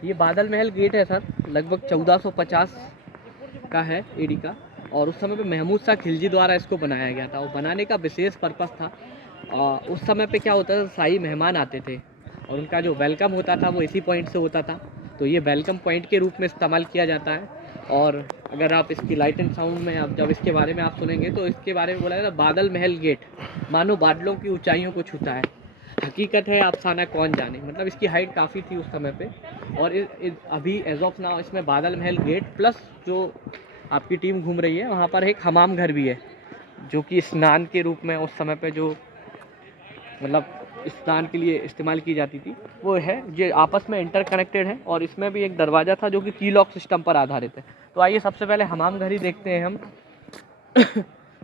ये बादल महल गेट है सर, लगभग 1450 का है एडी का। और उस समय पे महमूद शाह खिलजी द्वारा इसको बनाया गया था। और बनाने का विशेष पर्पस था, उस समय पे क्या होता था, शाही मेहमान आते थे और उनका जो वेलकम होता था वो इसी पॉइंट से होता था। तो ये वेलकम पॉइंट के रूप में इस्तेमाल किया जाता है। और अगर आप इसकी लाइट एंड साउंड में आप जब इसके बारे में आप सुनेंगे तो इसके बारे में बोला जाता है बादल महल गेट, मानो बादलों की ऊंचाइयों को छूता है। हकीकत है अफसाना कौन जाने, मतलब इसकी हाइट काफ़ी थी उस समय पे। और अभी एज ऑफ नाउ इसमें बादल महल गेट प्लस जो आपकी टीम घूम रही है वहाँ पर एक हमाम घर भी है, जो कि स्नान के रूप में उस समय पे जो मतलब स्नान के लिए इस्तेमाल की जाती थी वो है। ये आपस में इंटरकनेक्टेड है और इसमें भी एक दरवाज़ा था जो कि की लॉक सिस्टम पर आधारित है। तो आइए सबसे पहले हमाम घर ही देखते हैं हम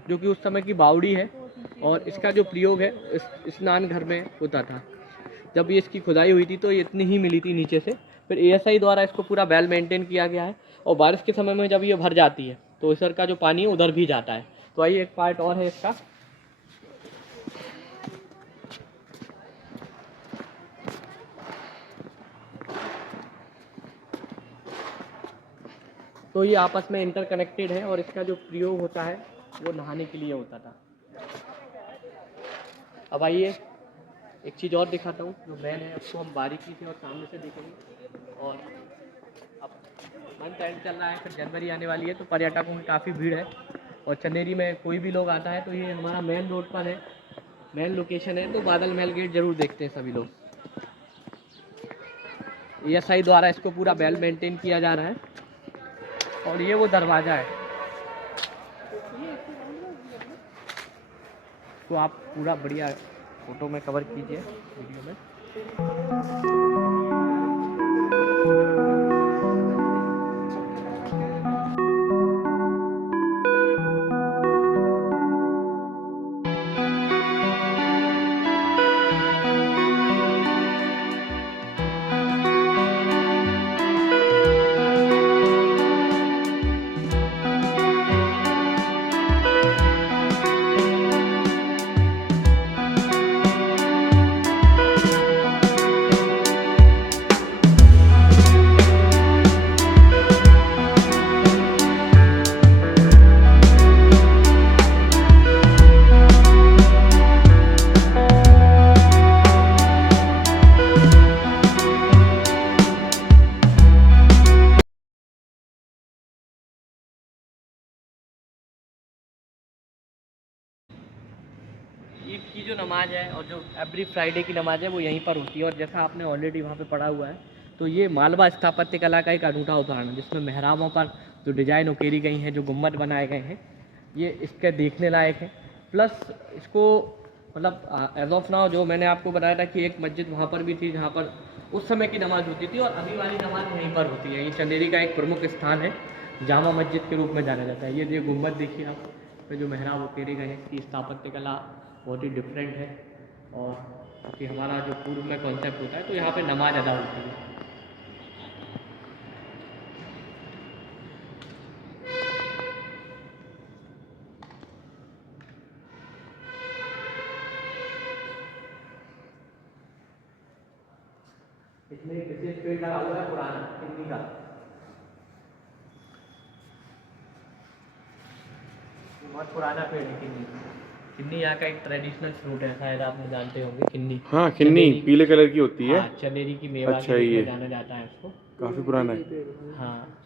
जो कि उस समय की बावड़ी है और इसका जो प्रयोग है स्नान घर में होता था। जब ये इसकी खुदाई हुई थी तो ये इतनी ही मिली थी नीचे से, फिर एएसआई द्वारा इसको पूरा वेल मेंटेन किया गया है। और बारिश के समय में जब ये भर जाती है तो इधर का जो पानी है उधर भी जाता है। तो आइए एक पार्ट और है इसका। तो ये आपस में इंटरकनेक्टेड है और इसका जो प्रयोग होता है वो नहाने के लिए होता था। अब आइए एक चीज़ और दिखाता हूँ जो मैन है, उसको हम बारीकी से और सामने से देखेंगे। और अब मंथ एंड चल रहा है, फिर जनवरी आने वाली है तो पर्यटकों की काफ़ी भीड़ है। और चंदेरी में कोई भी लोग आता है तो ये हमारा मेन रोड पर है, मेन लोकेशन है। तो बादल महल गेट जरूर देखते हैं सभी लोग। एएसआई द्वारा इसको पूरा वेल मेंटेन किया जा रहा है। और ये वो दरवाज़ा है, तो आप पूरा बढ़िया फोटो में कवर कीजिए वीडियो में। ईद की जो नमाज़ है और जो एवरी फ्राइडे की नमाज़ है वो यहीं पर होती है। और जैसा आपने ऑलरेडी वहाँ पे पढ़ा हुआ है, तो ये मालवा स्थापत्य कला का एक अनूठा उदाहरण है, जिसमें मेहराबों पर जो डिज़ाइन उकेरी गई हैं, जो गुम्बद बनाए गए हैं, ये इसके देखने लायक है। प्लस इसको मतलब एज ऑफ नाउ जो मैंने आपको बताया था कि एक मस्जिद वहाँ पर भी थी जहाँ पर उस समय की नमाज़ होती थी, और अभी वाली नमाज़ यहीं पर होती है। ये चंदेरी का एक प्रमुख स्थान है, जामा मस्जिद के रूप में जाना जाता है। ये गुम्बद देखिए आप, पे जो मेहराब उकेरे गए हैं, इसकी स्थापत्य कला बहुत ही डिफरेंट है। और कि हमारा जो पूर्व में कॉन्सेप्ट होता है तो यहाँ पे नमाज अदा होती है। इसमें एक विशेष पेड़ लगा हुआ है पुराना किन्नी का, बहुत पुराना पेड़ है किन्नी। किन्नी यहाँ का एक ट्रेडिशनल फ्रूट है, शायद आपने जानते होंगे किन्नी। हाँ, किन्नी पीले कलर की होती है। हाँ, चनेरी की मेवा अच्छा, के रूप ये में जाना जाता है इसको। काफी पुराना है। हाँ,